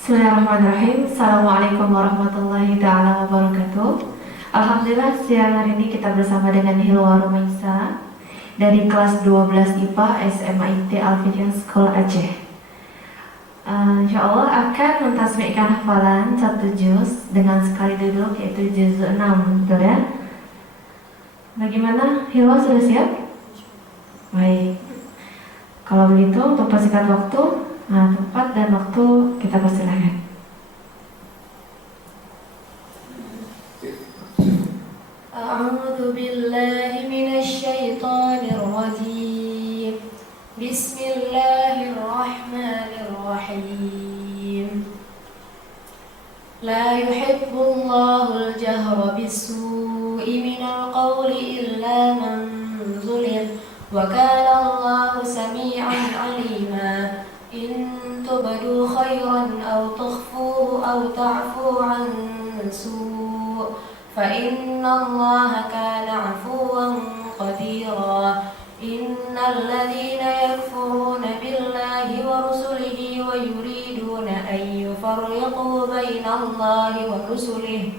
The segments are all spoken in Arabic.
Bismillahirrahmanirrahim. Assalamualaikum warahmatullahi ta'ala wabarakatuh. Alhamdulillah siang hari ini kita bersama dengan Hilwa Rumaisa dari kelas 12 IPA SMIT Al-Fijan School Aceh. Insya Allah akan mentasbihkan hafalan satu juz dengan sekali duduk, yaitu juz 6, betul ya? Bagaimana? Hilwa sudah siap? Baik. Kalau begitu untuk persingkat waktu, tempat dan waktu kita persilahkan. A'udzu billahi minasy syaithanir rajim. Bismillahirrahmanirrahim. La yuhibbullahu al-jahra bis-su'i minal qawli illa man zulim. Wa kana Allahu sami'an 'alima. In tubdu khairan aw tukhfuhu aw ta'fu 'an su' fa innallaha kana 'afuwan qadira. Innal ladzina yakfuruna billahi wa rusulihi wa yuriduna an yufarriqu bainallahi wa rusulihi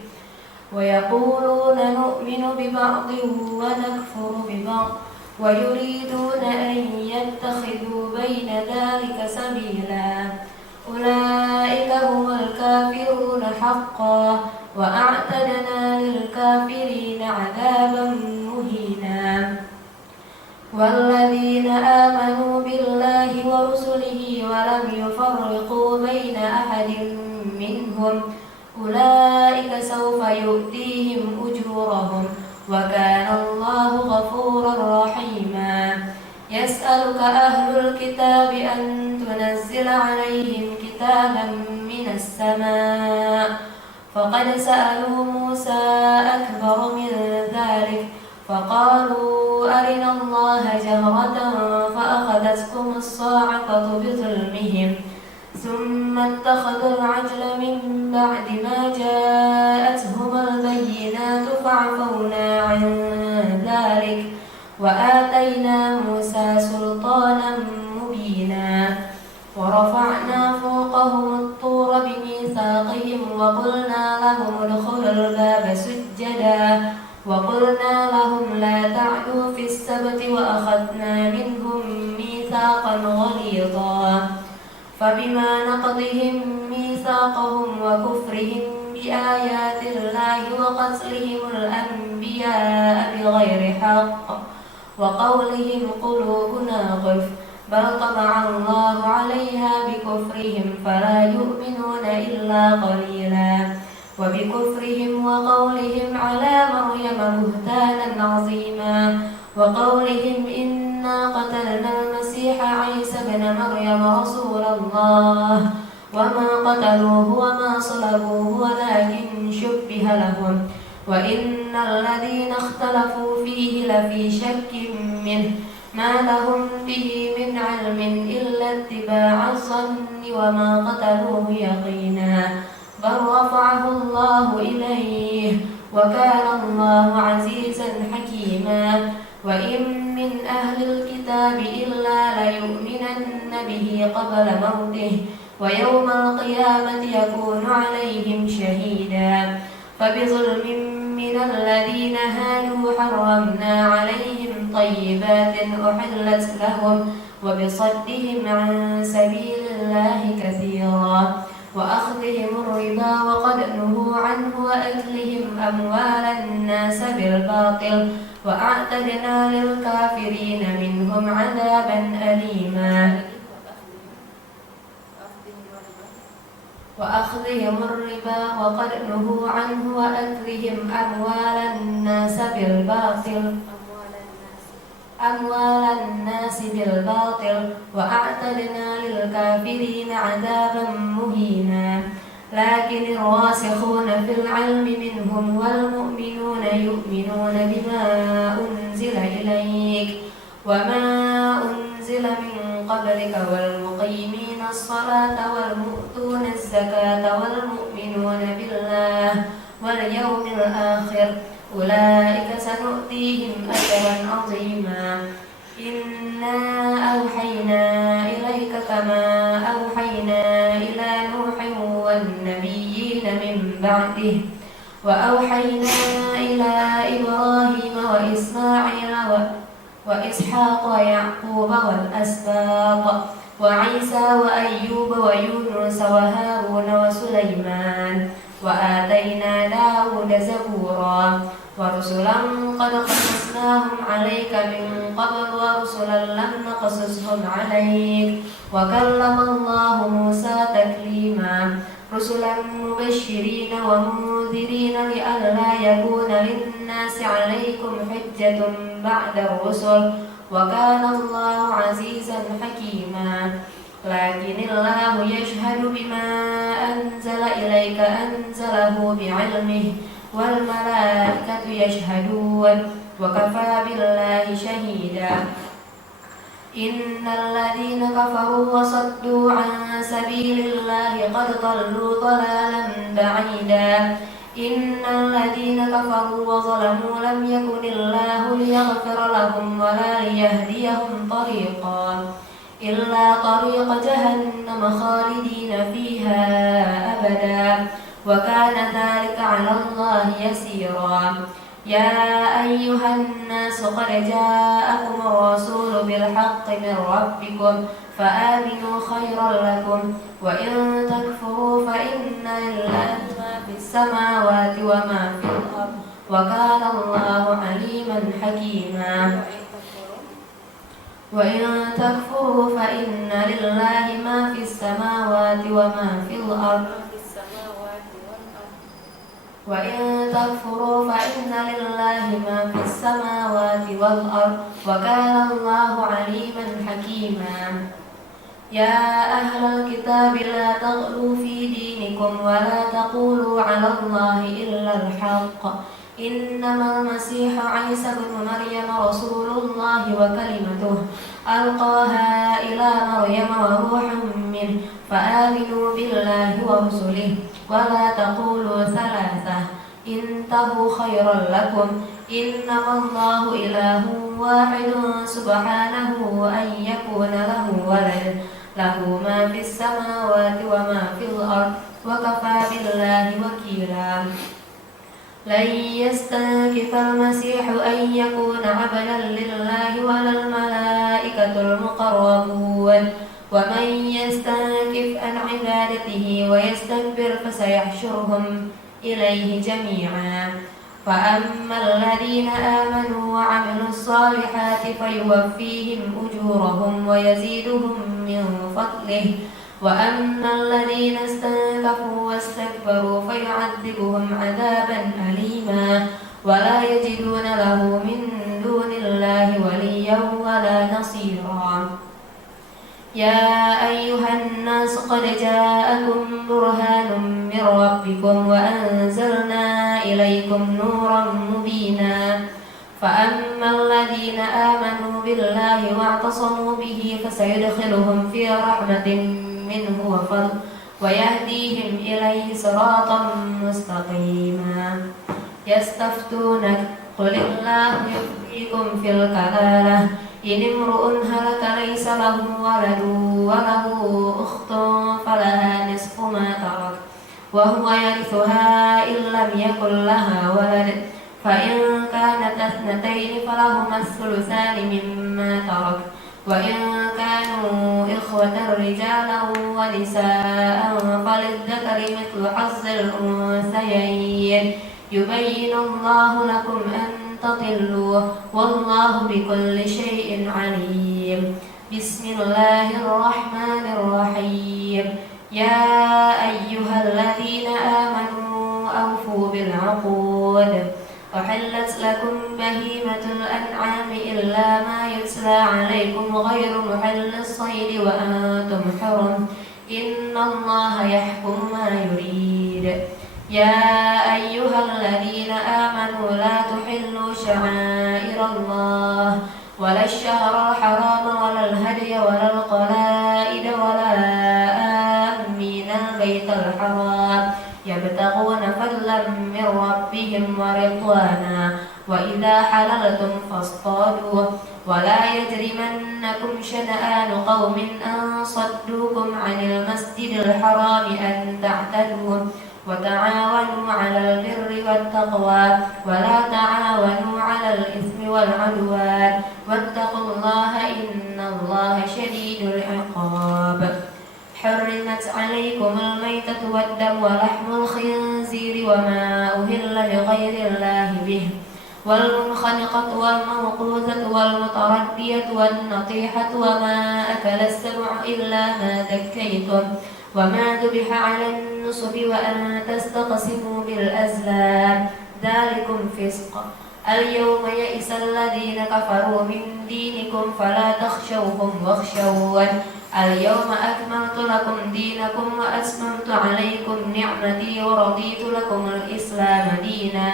wa yaquluna nu'minu bi ba'dhin wa nakfuru bi ba'd ويريدون أن يتخذوا بين ذلك سبيلا أولئك هم الكافرون حقا وأعتدنا للكافرين عذابا مهينا والذين آمنوا بالله ورسله ولم يفرقوا بين أحد منهم أولئك سوف يؤتيهم أجورهم وكان الله غفورا رحيما يسألك أهل الكتاب أن تنزل عليهم كتابا من السماء فقد سألوا موسى أكبر من ذلك فقالوا أرنا الله جهرة فأخذتكم الصاعقة بظلمهم ثم اتخذوا العجل من بعد ما جاءتهم البينات فعفونا عن ذلك وآتينا موسى سلطانا مبينا ورفعنا فوقهم الطور بميثاقهم وقلنا لهم ادخلوا الباب سجدا وقلنا لهم لا تعدوا في السبت وأخذنا منهم ميثاقا غليظا فبما نقضهم ميثاقهم وكفرهم بآيات الله وقتلهم الأنبياء بغير حق وقولهم قلوبنا غلف بل طبع الله عليها بكفرهم فلا يؤمنون إلا قليلا وبكفرهم وقولهم على مريم بهتانا عظيما وقولهم إنا قتلنا المسيح عيسى ابن مريم رسول الله وما قتلوه وما صلبوه ولكن شبه لهم وإن الذين اختلفوا فيه لفي شك منه ما لهم به من علم إلا اتباع الظن وما قتلوه يقينا بل رفعه الله إليه وكان الله عزيزا حكيما وإن من أهل الكتاب إلا ليؤمنن به قبل موته ويوم القيامة يكون عليهم شهيدا فبظلم من الذين هادوا حرمنا عليهم طيبات أحلت لهم وبصدهم عن سبيل الله كثيرا وأخذهم الربا وقد نهوا عنه وأكلهم أموال الناس بالباطل وأعتدنا للكافرين منهم عذابا أليما وأخذهم الربا وقد نهوا عنه وأكلهم أموال الناس بالباطل وأعتدنا للكافرين عذابا مهينا لكن الراسخون في العلم منهم والمؤمنون يؤمنون بما أنزل إليك وما أنزل من قبلك والمقيمين الصلاة والمؤتون الزكاة والمؤمنون بالله واليوم الآخر أولئك سنؤتيهم أجرا عظيما إنا أوحينا إليك كما أوحينا إلى نوح بعده وأوحينا إلى إبراهيم وإسماعيل وإسحاق ويعقوب والأسباط وعيسى وأيوب ويونس وهارون وسليمان وآتينا داود زبورا ورسلا قد قصصناهم عليك من قبل ورسلا لم نقصصهم عليك وكلم الله موسى تكليما رسلا مبشرين ومنذرين لئلا يكون للناس عليكم حجة بعد الرسل وكان الله عزيزا حكيما لكن الله يشهد بما أنزل إليك أنزله بعلمه والملائكة يشهدون وكفى بالله شهيدا إن الذين كفروا وصدوا عن سبيل الله قد ضلوا ضلالا بعيدا إن الذين كفروا وظلموا لم يكن الله ليغفر لهم ولا ليهديهم طريقا إلا طريق جهنم خالدين فيها أبدا وكان ذلك على الله يسيرا يا أيها الناس قد جاءكم الرسول بالحق من ربكم فآمنوا خيرا لكم وإن تكفروا فإن لله ما في السماوات وما في الأرض وكان الله عليما حكيما وإن تكفروا فإن لله ما في السماوات وما في الأرض وإن تكفروا فإن لله ما في السماوات والأرض وكان الله عليما حكيما يا أهل الكتاب لا تغلوا في دينكم ولا تقولوا على الله إلا الحق إنما المسيح عيسى بن مريم رسول الله وكلمته ألقاها إلى مريم وروح منه فآمنوا بالله ورسله ولا تقولوا ثلاثة انتهوا خيرا لكم إنما الله إله واحد سبحانه أن يكون له ولد له ما في السماوات وما في الأرض وكفى بالله وكيلا لن يستنكف المسيح أن يكون عبدا لله ولا الملائكة المقربون ومن يستنكف عن عبادته ويستكبر فسيحشرهم إليه جميعا فأما الذين آمنوا وعملوا الصالحات فيوفيهم أجورهم ويزيدهم من فضله وأما الذين استنكفوا واستكبروا فيعذبهم عذابا أليما ولا يجدون له من دون الله وليا ولا نصيرا يا أيها الناس قد جاءكم برهان من ربكم وأنزلنا إليكم نورا مبينا فأما الذين آمنوا بالله واعتصموا به فسيدخلهم في رحمة منه وفضل ويهديهم إليه صراطا مستقيما يستفتونك قل الله يفتيكم في الكلالة إن امرؤ هلك ليس له ولد وله أخت فلها نصف ما ترك وهو يرثها إن لم يكن لها ولد فإن كانت اثنتين فلهما الثلثان مما ترك وإن كانوا إخوة رجالا ونساء فللذكر مثل حظ الأنثيين يبين الله لكم أن تضلوا والله بكل شيء عليم بسم الله الرحمن الرحيم يا أيها الذين آمنوا أوفوا بالعقود أحلت لكم بهيمة الأنعام إلا ما يتلى عليكم غير محل الصيد وأنتم حرم إن الله يحكم ما يريد يا أيها الذين آمنوا لا تحلوا شعائر الله ولا الشهر الحرام ولا الهدي ولا القلائد ولا آمين البيت الحرام يبتغون فضلا من ربهم ورضوانا وإذا حللتم فاصطادوا ولا يجرمنكم شنآن قوم أن صدوكم عن المسجد الحرام أن تعتدوا وتعاونوا على البر والتقوى ولا تعاونوا على الإثم والعدوان واتقوا الله إن الله شديد العقاب. حرمت عليكم الميتة والدم ولحم الخنزير وما أهل لغير الله به والمنخنقة والموقوذة والمتردية والنطيحة وما أكل السبع إلا ما ذكيتم وما ذبح على النصب وأن تستقسموا بالأزلام ذلكم فسق. اليوم يئس الذين كفروا من دينكم فلا تخشوهم واخشون اليوم أكملت لكم دينكم وأتممت عليكم نعمتي ورضيت لكم الإسلام دينا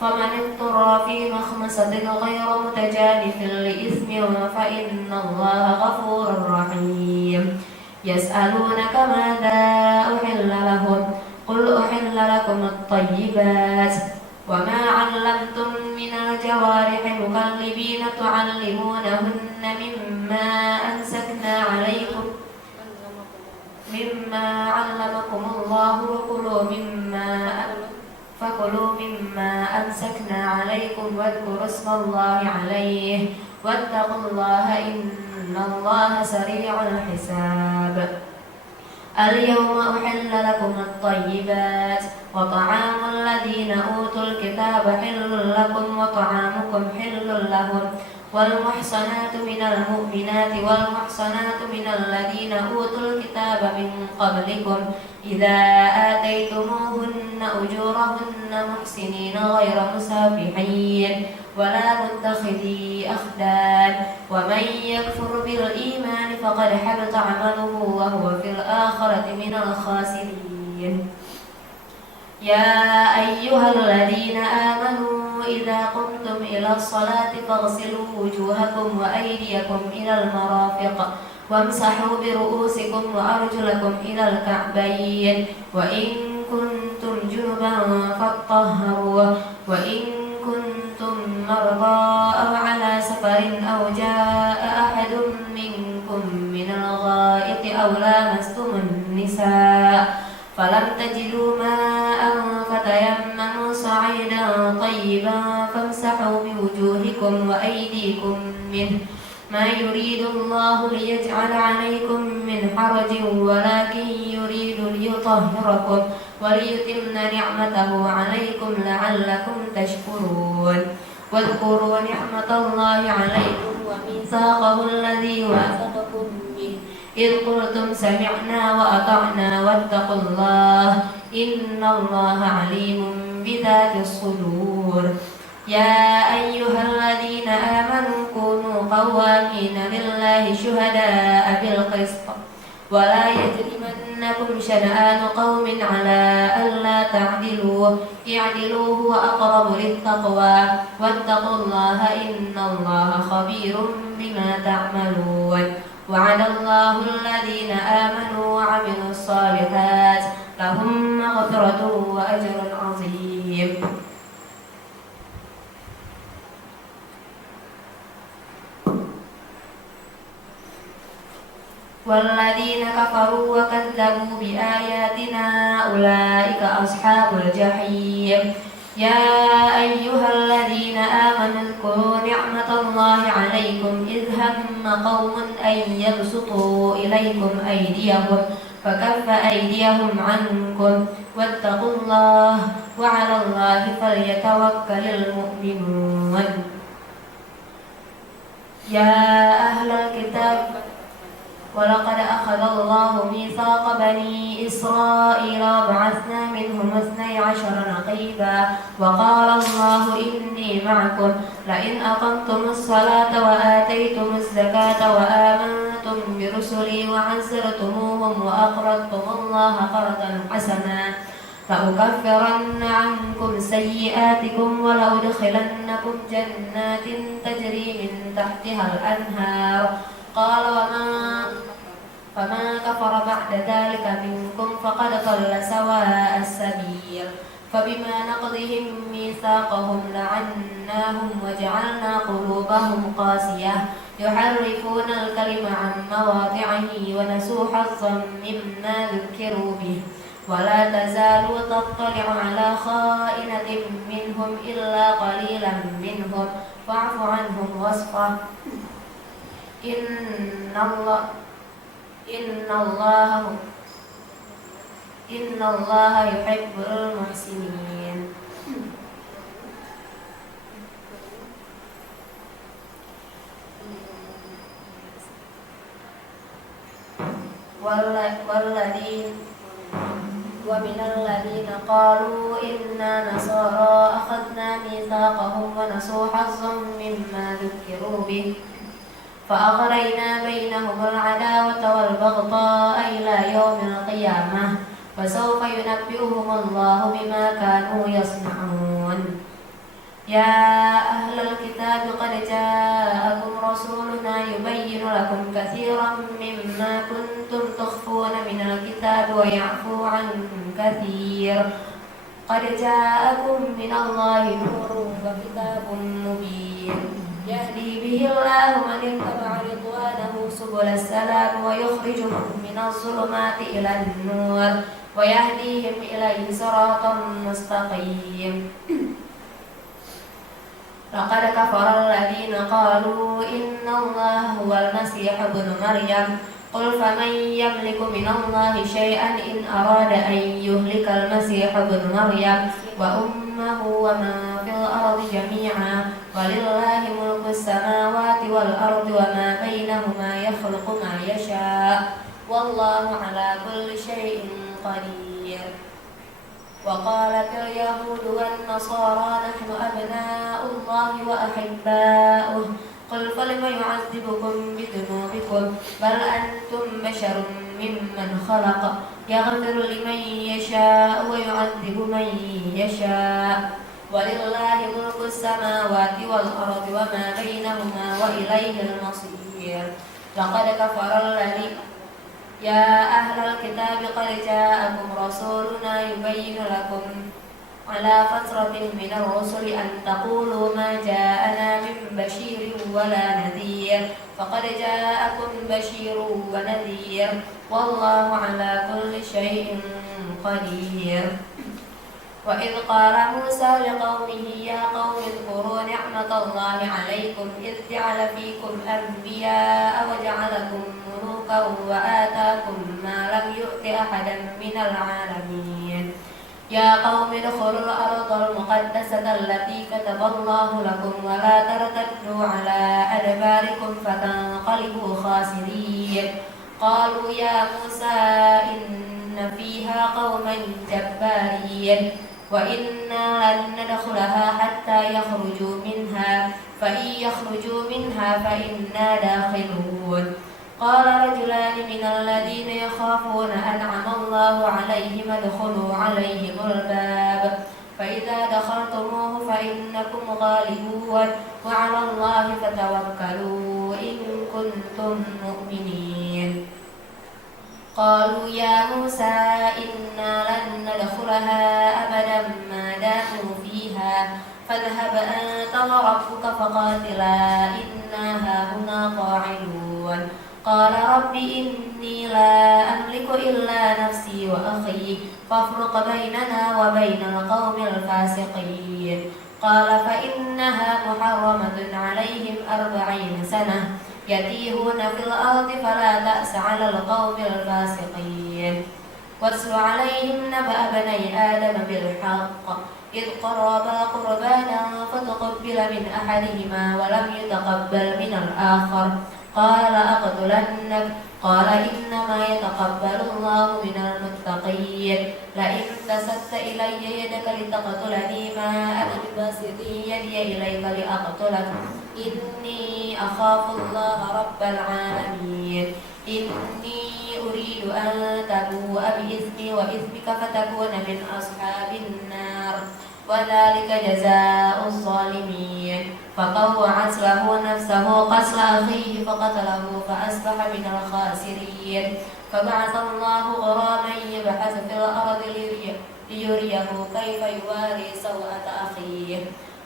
فمن اضطر في مخمصة غير متجانف لإثم فإن الله غفور رحيم. يسألونك ماذا أحل لهم قل أحل لكم الطيبات وما علمتم من الجوارح مكلبين تعلمونهن مما علمكم الله فكلوا مما أمسكنا عليكم واذكروا اسم الله عليه واتقوا الله إن الله سريع الحساب. اليوم أحل لكم الطيبات وطعام الذين أوتوا الكتاب حل لكم وطعامكم حل لهم والمحصنات من المؤمنات والمحصنات من الذين أوتوا الكتاب من قبلكم إذا آتيتموهن أجورهن محسنين غير مسافحين ولا متخذي أخدان ومن يكفر بالإيمان فقد حبط عمله وهو في الآخرة من الخاسرين. يا أيها الذين آمنوا إذا قمتم إلى الصلاة فاغسلوا وجوهكم وأيديكم إلى المرافق وامسحوا برؤوسكم وأرجلكم إلى الكعبين وإن كنتم جنبا فاطهروا وإن كنتم مرضى أو على سفر أو جاء أحد منكم من الغائط أو لامستم النساء فلم تجدوا ماء فتيمموا صعيدا طيبا فامسحوا بوجوهكم وأيديكم منه ما يريد الله ليجعل عليكم من حرج ولكن يريد ليطهركم وليتم نعمته عليكم لعلكم تشكرون. واذكروا نعمة الله عليكم وميثاقه الذي واثقكم به إذ قلتم سمعنا وأطعنا واتقوا الله إن الله عليم بذات الصدور. يا أيها الذين آمنوا كونوا قوامين لله شهداء بالقسط ولا يجرمنكم شنآن قوم على ألا تعدلوا اعدلوا هو أقرب للتقوى واتقوا الله إن الله خبير بما تعملون. وعد الله الذين آمنوا وعملوا الصالحات لهم مغفرة وأجر عظيم. والذين كفروا وكذبوا بآياتنا أولئك أصحاب الجحيم. يا أيها الذين آمنوا اذكروا نعمة الله عليكم إذ هم قوم أن يبسطوا إليكم أيديهم فكف أيديهم عنكم واتقوا الله وعلى الله فليتوكل المؤمنون. يا أهل الكتاب ولقد أخذ الله ميثاق بني إسرائيل وبعثنا منهم 12 نقيبا وقال الله إني معكم لئن أقمتم الصلاة وآتيتم الزكاة وآمنتم برسلي وعزرتموهم وأقرضتم الله قرضا حسنا لأكفرن عنكم سيئاتكم ولأدخلنكم جنات تجري من تحتها الأنهار. قال فما كفر بعد ذلك منكم فقد ضل سواء السبيل. فبما نقضهم ميثاقهم لعناهم وجعلنا قلوبهم قاسية يحرفون الكلم عن مواضعه ونسوا حظا مما ذكروا به ولا تزال تطلع على خائنة منهم إلا قليلا منهم فاعف عنهم واصفح إن الله إن الله إن الله يحب المحسنين. والذين ومن الذين قالوا إنا نصارى أخذنا ميثاقهم ونسوا حظا مما ذكروا به فأغرينا بينهم العداوة والبغضاء إلى يوم القيامة وسوف ينبئهم الله بما كانوا يصنعون. يا أهل الكتاب قد جاءكم رسولنا يبين لكم كثيرا مما كنتم تخفون من الكتاب ويعفو عن كثير قد جاءكم من الله نور وكتاب مبين يهدي به الله من اتبع رضوانه سبل السلام ويخرجهم من الظلمات إلى النور ويهديهم إليه صراطا مستقيم. لقد كفر الذين قالوا إن الله هو المسيح ابن مريم قل فمن يملك من الله شيئا إن أراد أن يهلك المسيح ابن مريم وأمه ومن في الأرض جميعا ولله ملك السماوات والأرض وما بينهما يخلق ما يشاء والله على كل شيء قدير. وقالت اليهود والنصارى نحن أبناء الله وأحباؤه قل فلم يعذبكم بذنوبكم بل أنتم بشر ممن خلق يغفر لمن يشاء ويعذب من يشاء ولله ملك السماوات والأرض وما بينهما وإليه المصير. لقد كفر الذين يا أهل الكتاب قد جاءكم رسولنا يبين لكم على فترة من الرسل أن تقولوا ما جاءنا من بشير ولا نذير فقد جاءكم بشير ونذير والله على كل شيء قدير. وإذ قال موسى لقومه يا قوم اذكروا نعمة الله عليكم إذ جعل فيكم أنبياء وجعلكم ملوكا وآتاكم ما لم يؤت أحدا من العالمين. يا قوم ادخلوا الأرض المقدسة التي كتب الله لكم ولا ترتدوا على أدباركم فتنقلبوا خاسرين. قالوا يا موسى إن فيها قوما جبارين وإنا لن ندخلها حتى يخرجوا منها فإن يخرجوا منها فإنا داخلون. قال رجلان من الذين يخافون أنعم الله عليهم ادخلوا عليهم الباب فإذا دخلتموه فإنكم غالبون وعلى الله فتوكلوا إن كنتم مؤمنين. قالوا يا موسى إنا لن ندخلها أبدا ما داموا فيها فاذهب أنت وربك فقاتلا إنا هاهنا قاعدون. قال رب إني لا أملك إلا نفسي وأخي فافرق بيننا وبين القوم الفاسقين. قال فإنها محرمة عليهم 40 سنة يتيهون في الأرض فلا تأس على القوم الفاسقين. واتل عليهم نبأ بني آدم بالحق إذ قربا قربانا فتقبل من أحدهما ولم يتقبل من الآخر قال لأقتلنك قال إنما يتقبل الله من المتقين. لئن بسطت إلي يدك لتقتلني ما أنا بباسط يدي إليك لأقتلك إني أخاف الله رب العالمين. إني أريد أن تبوء بإثمي وإثمك فتكون من أصحاب النار وذلك جزاء الظالمين. فطوعت له نفسه قتل أخيه فقتله فأصبح من الخاسرين. فبعث الله غراما يبحث في الأرض ليريه كيف يواري سوءة أخيه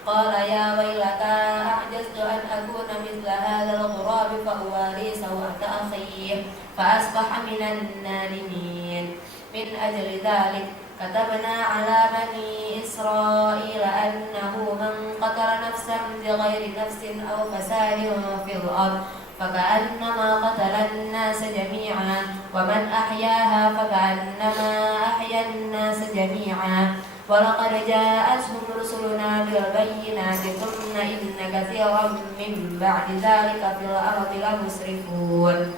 قال يا ويلتى أعجزت أن أكون مثل هذا الغراب فأواري سوءة أخيه فأصبح من النادمين. من أجل ذلك كتبنا على بني إسرائيل أنه من قتل نفسا بغير نفس أو فساد في الأرض فكأنما قتل الناس جميعا ومن أحياها فكأنما أحيا الناس جميعا ولقد جاءتهم رسلنا بالبينات ثم إن كثيرا من بعد ذلك في الأرض لمسرفون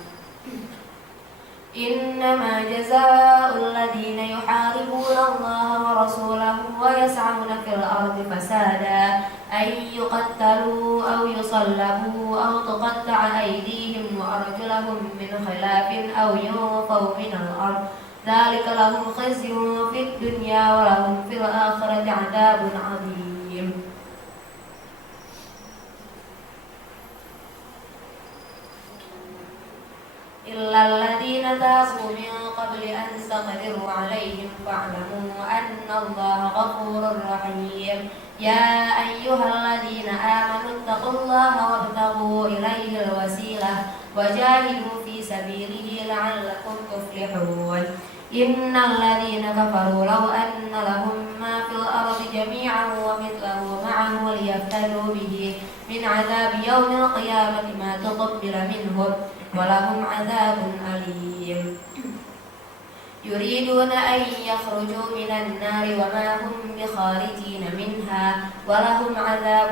إنما جزاء الذين يحاربون الله ورسوله ويسعون في الأرض فسادا أن يقتلوا أو يصلبوا أو تقطع أيديهم وأرجلهم من خلاف أو ينفوا من الأرض ذلك لهم خزي في الدنيا ولهم في الآخرة عذاب عظيم إلا الذين تابوا من قبل أن تقدروا عليهم فاعلموا أن الله غفور رحيم يا أيها الذين آمنوا اتقوا الله وابتغوا إليه الوسيلة وجاهدوا في سبيله لعلكم تفلحون إن الذين كفروا لو أن لهم ما في الأرض جميعا ومثله معه ليفتدوا به من عذاب يوم القيامة ما تقبل منهم ولهم عذاب أليم يريدون أن يخرجوا من النار وما هم بخارجين منها ولهم عذاب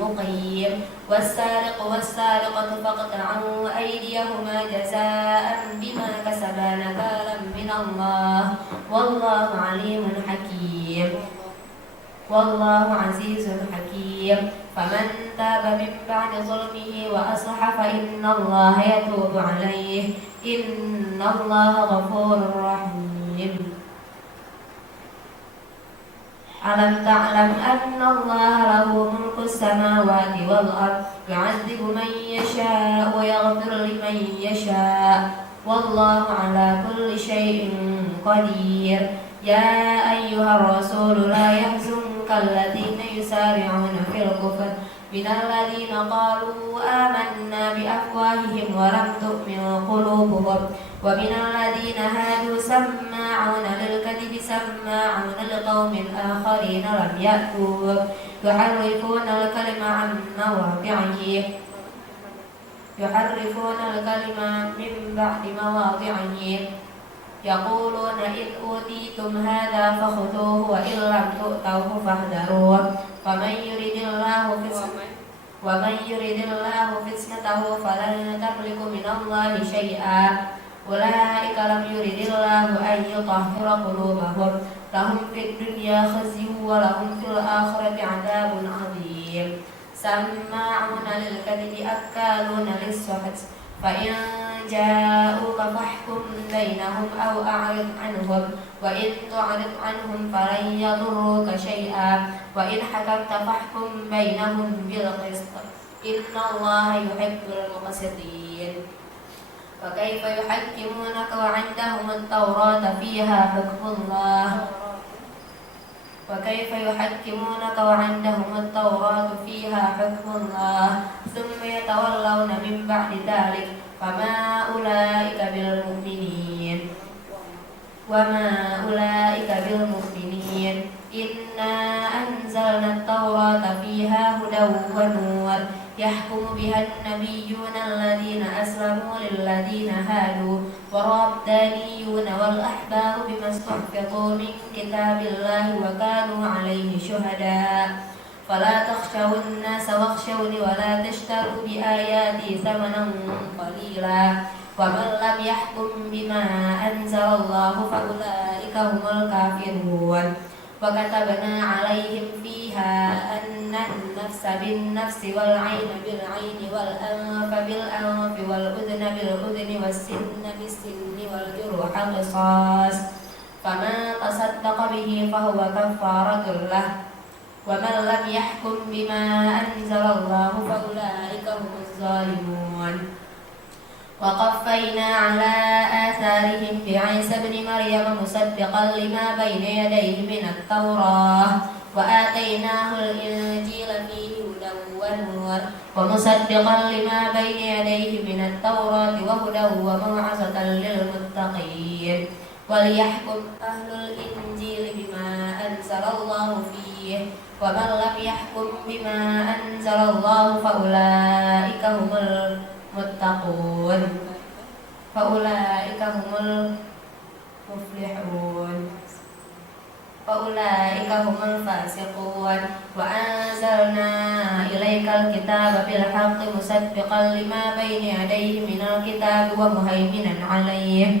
مقيم والسارق والسارقة فاقطعوا أيديهما جزاء بما كسبا نكالا من الله والله عليم حكيم والله عزيز حكيم فمن تاب من بعد ظلمه وأصلح فإن الله يتوب عليه إن الله غفور رحيم ألم تعلم أن الله له ملك السماوات والأرض يعذب من يشاء ويغفر لمن يشاء والله على كل شيء قدير يا أيها الرسول لا يحزنك الذين يسارعون في الكفر من الذين قالوا آمنا بأفواههم ولم تؤمن قلوبهم ومن الذين هادوا سماعون للكذب سماعون لقوم آخرين لم يأتوك يحرفون الكلم عن مواضعه من بعد مواضعه يقولون إن أوتيتم هذا فخذوه وإن لم تؤتوه فاحذروه ومن يرد الله فتنته فلن تملك من الله شيئا أولئك لم يرد الله أن يطهر قلوبهم لهم في الدنيا خزي ولهم في الآخرة عذاب عظيم سماعون للكذب أكالون للسحت فإن جاءوك فاحكم بينهم أو أعرض عنهم وإن تعرض عنهم فلن يضروك شيئا وإن حكمت فاحكم بينهم بالقسط إن الله يحب المقسطين فكيف يحكمونك وعندهم التوراة فيها حكم الله ثم يتولون من بعد ذلك وما أولئك بالمؤمنين إنا أنزلنا التوراة فيها هدى ونور يحكم بها النبيون الذين أسلموا للذين هادوا والربانيون والأحبار بما استحفظوا من كتاب الله وكانوا عليه شهداء فلا تخشوا الناس واخشوني ولا تشتروا بآياتي ثمنا قليلا ومن لم يحكم بما أنزل الله فأولئك هم الكافرون وكتبنا عليهم فيها أن النفس بالنفس والعين بالعين والأنف بالأنف والأذن بالأذن والسن بالسن والجروح قصاص فمن تصدق به فهو كفارة له ومن لم يحكم بما أنزل الله فأولئك هم الظالمون وقفينا على آثارهم بعيسى ابن مريم مصدقا لما بين يديه من التوراة وآتيناه الإنجيل فيه هدى ونور ومصدقا لما بين يديه من التوراة وهدى وموعظة للمتقين وليحكم أهل الإنجيل بما أنزل الله فيه ومن لم يحكم بما أنزل الله فأولئك هم المتقون فأولئك هم المفلحون فأولئك هم الفاسقون وأنزلنا إليك الكتاب بالحق مصدقا لما بين يديه من الكتاب ومهيمنا عليه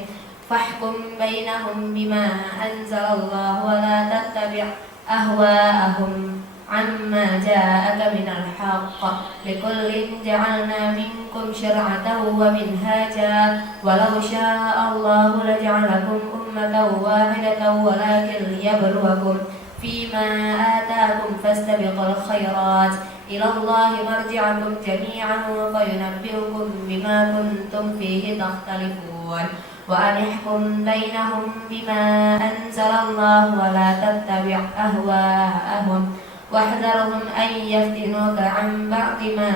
فاحكم بينهم بما أنزل الله ولا تتبع أهواءهم عما جاءك من الحق لكل جعلنا منكم شرعة ومنهاجا ولو شاء الله لجعلكم أمة واحدة ولكن ليبلوكم فيما آتاكم فاستبقوا الخيرات إلى الله مرجعكم جميعا فينبئكم بما كنتم فيه تختلفون وأن احكم بينهم بما أنزل الله ولا تتبع أهواءهم واحذرهم أن يفتنوك عن بعض ما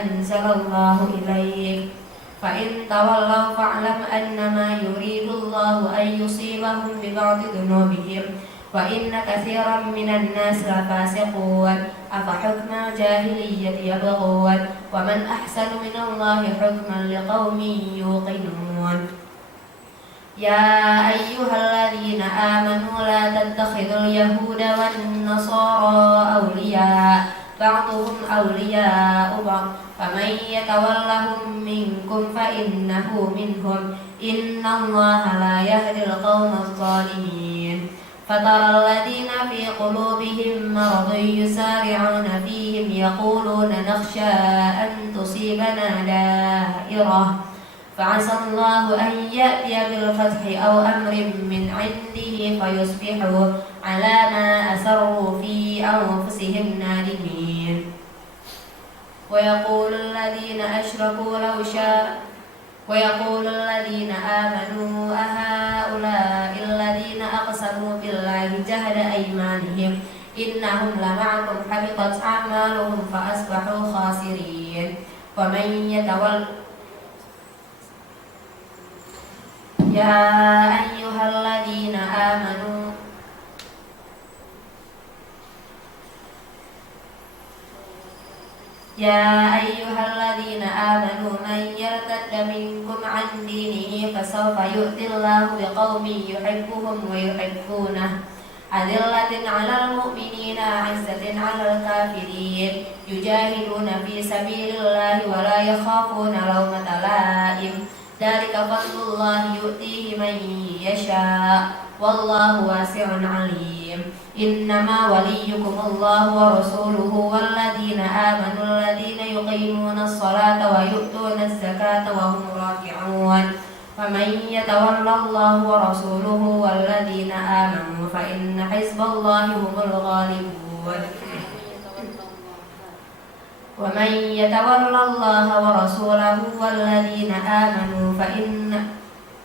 أنزل الله إليك فإن تولوا فاعلم أنما يريد الله أن يصيبهم ببعض ذنوبهم وإن كثيرا من الناس لفاسقون أفحكم الجاهلية يبغون ومن أحسن من الله حكما لقوم يوقنون يا أيها الذين آمنوا لا تتخذوا اليهود والنصارى أولياء بعضهم أولياء بعض فمن يتولهم منكم فإنه منهم إن الله لا يهدي القوم الظالمين فترى الذين في قلوبهم مرض يسارعون فيهم يقولون نخشى أن تصيبنا دائرة فعسى الله أن يأتي بالفتح أو أمر من عنده فيصبحوا على ما أسروا في أنفسهم نادمين ويقول الذين آمنوا أهؤلاء الذين أقسموا بالله جهد أيمانهم إنهم لمعكم حبطت أعمالهم فأصبحوا خاسرين ومن يتول يا أيها الذين آمنوا من يرتد منكم عن دينه فسوف يؤتي الله بقوم يحبهم ويحبونه أذلة على المؤمنين أعزة على الكافرين يجاهدون في سبيل الله ولا يخافون لومة لائم ذلك فضل الله يؤتيه من يشاء والله واسع عليم إنما وليكم الله ورسوله والذين آمنوا الذين يقيمون الصلاة ويؤتون الزكاة وهم راكعون ومن يتولى الله ورسوله والذين آمنوا فإن حزب الله هم الغالبون ومن يتولى الله ورسوله والذين آمنوا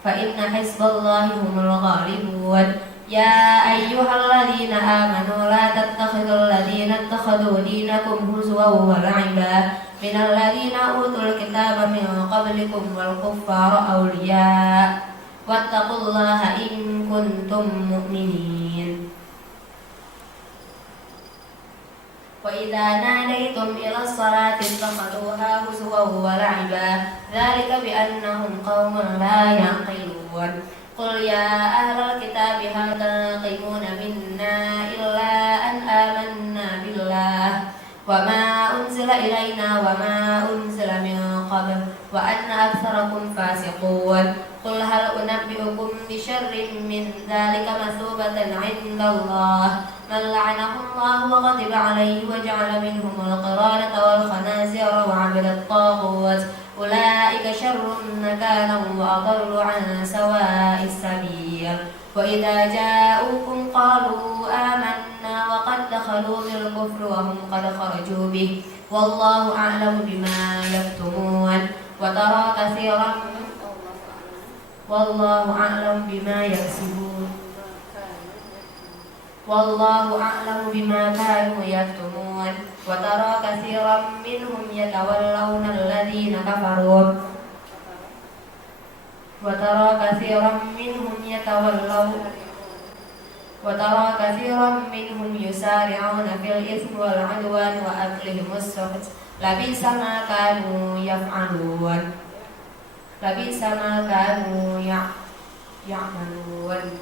فإن حزب الله هم الغالبون يا أيها الذين آمنوا لا تتخذوا الذين اتخذوا دينكم هزوا ولعبا من الذين أوتوا الكتاب من قبلكم والكفار أولياء واتقوا الله إن كنتم مؤمنين وإذا ناديتم إلى الصلاة اتخذوها هزوا ولعبا ذلك بأنهم قوم لا يعقلون قل يا أهل الكتاب هل تنقمون منا إلا أن آمنا بالله وما أنزل إلينا وما أنزل من قبل وأن أكثركم فاسقون قل هل أنبئكم بشر من ذلك مثوبة عند الله من لعنه الله وغضب عليه وجعل منهم القرادة والخنازير وعبد الطاغوت أولئك شر مكانا وأضل عن سواء السبيل وإذا جاءوكم قالوا آمنا وقد دخلوا بالكفر وهم قد خرجوا به والله أعلم بما يكتمون وترى كثيرا والله أعلم بما يكسبون والله أعلم بما كانوا يكتمون وترى كثيرا منهم يتولون الذين كفروا وترى كثيرا منهم وترى كثيرا منهم يسارعون في الإثم والعدوان وأكلهم السحت لبئس ما كانوا يفعلون لبئس ما كانوا يعملون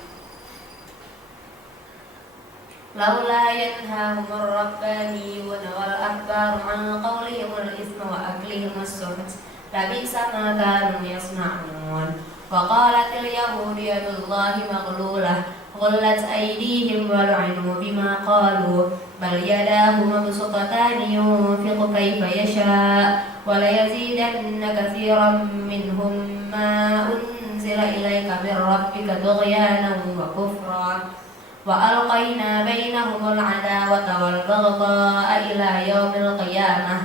لولا ينهاهم الربانيون والأحبار عن قولهم الإثم وأكلهم السحت لبئس ما كانوا يصنعون وقالت اليهود يد الله مغلولة غلت أيديهم ولعنوا بما قالوا بل يداه مبسوطتان ينفق كيف يشاء وليزيدن كثيرا منهم ما أنزل إليك من ربك طغيانا وكفرا وألقينا بينهم العداوة والبغضاء إلى يوم القيامة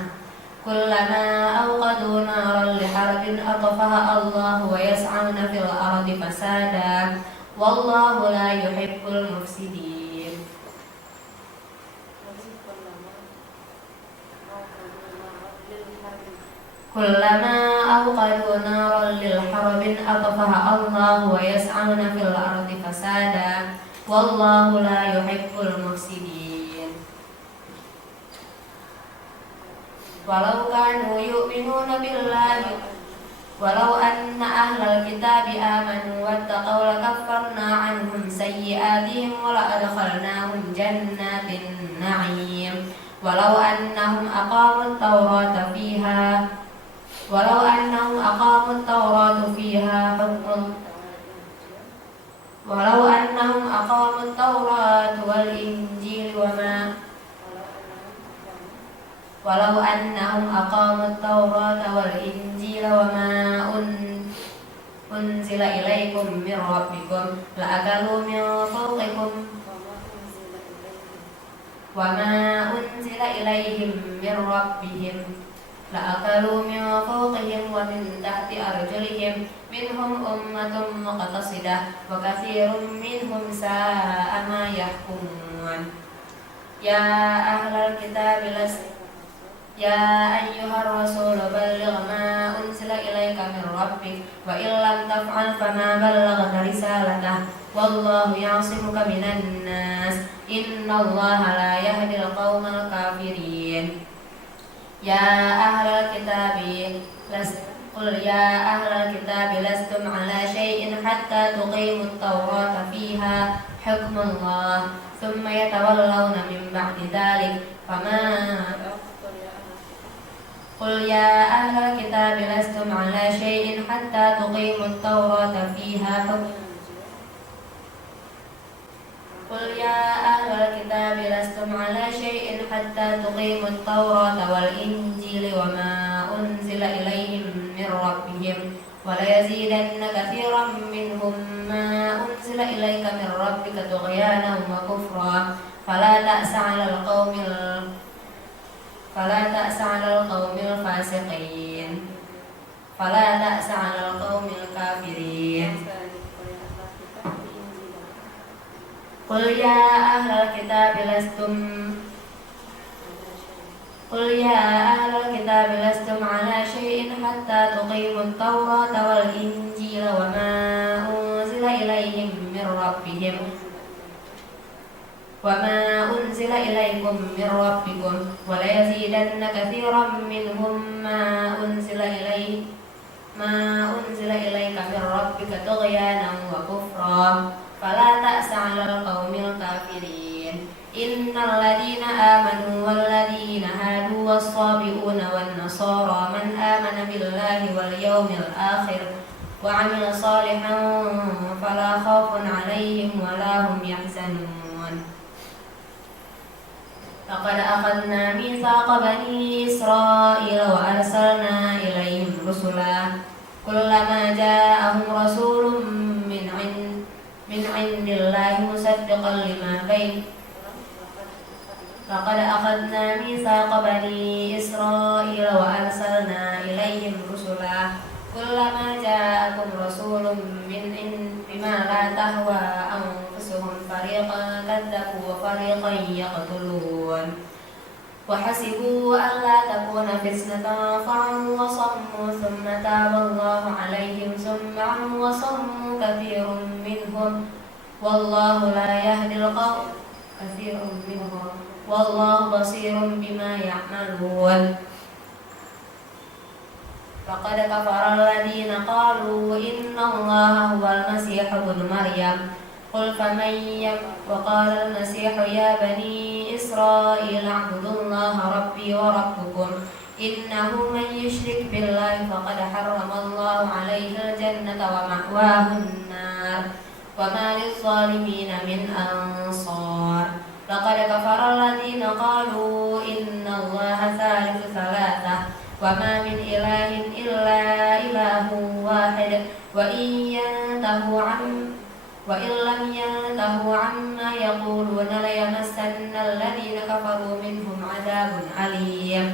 كلما أوقدوا نارا لحرب أطفأها الله ويسعون في الأرض فسادا والله لا يحب المفسدين كلما أوقدوا نارا للحرب أطفأها الله ويسعون في الأرض فسادا والله لا يحب المفسدين ولو كانوا يؤمنون بالله ولو أن أهل الكتاب آمنوا واتقوا لكفرنا عنهم سيئاتهم ولأدخلناهم جنات النعيم ولو أنهم أقاموا التوراة فيها حكم ولو أنهم أقاموا التوراة والإنجيل وما أنزل إليكم من ربكم لأكلوا من فوقكم وما أنزل إليهم من ربهم لأكلوا من فوقهم ومن تحت أرجلهم منهم أمة مقتصدة وكثير منهم ساء ما يحكمون يا أيها الرسول بلغ ما أنزل إليك من ربك وإن لم تفعل فما بلغت رسالته والله يعصمك من الناس إن الله لا يهدي القوم الكافرين يا أهل الكتاب لستم على شيء حتى تقيموا التوراة فيها حكم الله ثم يتولون من بعد ذلك قل يا أهل الكتاب لستم على شيء حتى تقيموا التوراة فيها حكم قل يا أهل الكتاب لستم على شيء حتى تقيموا التوراة والإنجيل وما أنزل إليهم من ربهم وليزيدن كثيرا منهم ما أنزل إليك من ربك طغيانا وكفرا فلا تأس على القوم الفاسقين فلا تأس على القوم الكافرين قل يا أهل الكتاب لستم على شيء حتى تقيموا التوراة والإنجيل وما أنزل إليهم من ربهم وما أنزل إليكم من ربكم وليزيدن كثيرا منهم ما أنزل إليك من ربك طغيانا وكفرا فلا تأس على القوم الكافرين إن الذين آمنوا والذين هادوا والصابئون والنصارى من آمن بالله واليوم الآخر وعمل صالحا فلا خوف عليهم ولا هم يحزنون لقد أخذنا ميثاق بني إسرائيل وأرسلنا إليهم رسلا كلما جاءهم رسول من عند الله مصدقا لما بين لقد أخذنا ميثاق بني إسرائيل وأرسلنا إليهم رسلا كلما جاءكم رسول بما لا تهوى أنفسهم فريقا كذبوا وفريقا يقتلون وحسبوا ألا تكون فتنة فعموا وصموا ثم تاب الله عليهم ثم عموا وصموا كثير منهم والله لا يهدي القوم كثير منهم والله بصير بما يعملون. فقد كفر الذين قالوا إن الله هو المسيح ابن مريم قل وقال المسيح يا بني إسرائيل اعبدوا الله ربي وربكم إنه من يشرك بالله فقد حرم الله عليه الجنة ومأواه النار وما للظالمين من أنصار. لقد كفر الذين قالوا إن الله ثالث ثلاثة وما من إله إلا إله واحد وإن لم ينتهوا عما يقولون ليمسن الذين كفروا منهم عذاب أليم.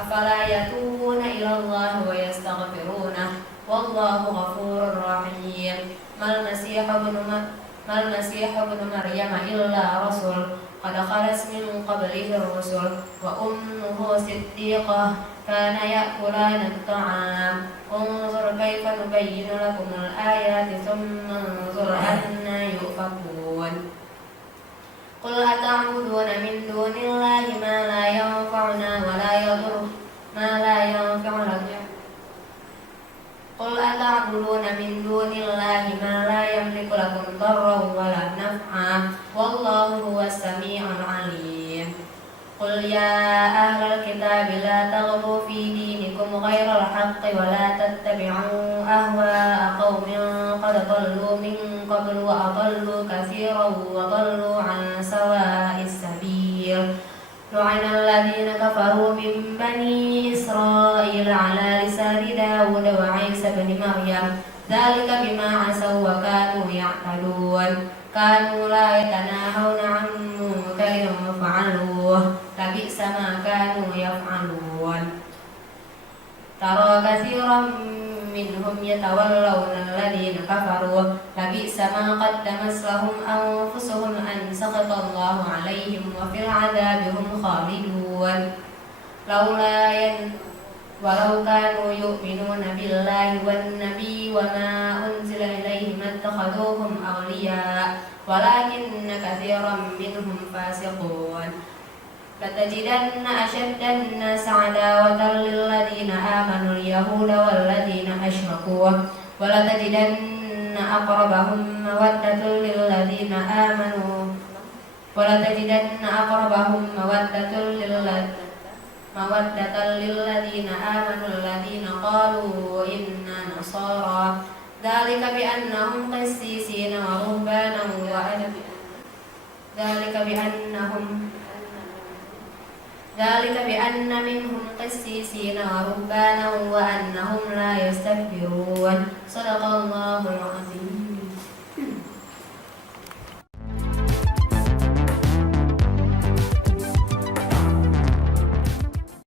أفلا يتوبون إلى الله ويستغفرونه والله غفور رحيم. ما المسيح ابن مريم إلا رسول قد خلت من قبله الرسل وأمه صديقة كان يأكلان الطعام انظر كيف نبين لكم الآيات ثم انظر أنا يؤفكون. قل أتعبدون من دون الله ما لا ينفعنا ولا يضرنا قل أتعبدون من دون الله ما لا يملك لكم ضرا ولا نفعا والله هو السميع العليم. قل يا أهل الكتاب لا تغلوا في دينكم غير الحق ولا تتبعوا أهواء قوم قد ضلوا من قبل وأضلوا كثيرا وضلوا عن سواء السبيل. لعن الذين كفروا من بني إسرائيل على لسان داود وعيسى بن مريم ذلك بما عصوا وكانوا يعتدون كانوا لا يتناهون عن منكر فعلوه لبئس ما كانوا يفعلون. ترى كثيرا منهم يتولون الذين كفروا لبئس ما قدمت لهم أنفسهم أن سخط الله عليهم وفي العذاب هم خالدون. ولو كانوا يؤمنون بالله والنبي وما أنزل إليه ما اتخذوهم أولياء ولكن كثيرا منهم فاسقون. لتجدن أشد الناس عداوة للذين آمنوا اليهود والذين أشركوا ولتجدن أقربهم مودة للذين آمنوا الذين قالوا إنا نصارى ذلك بأنهم قسيسين ورهبانا ذلك بأن منهم قسيسين ورهبانا وأنهم لا يستكبرون. صدق الله العظيم.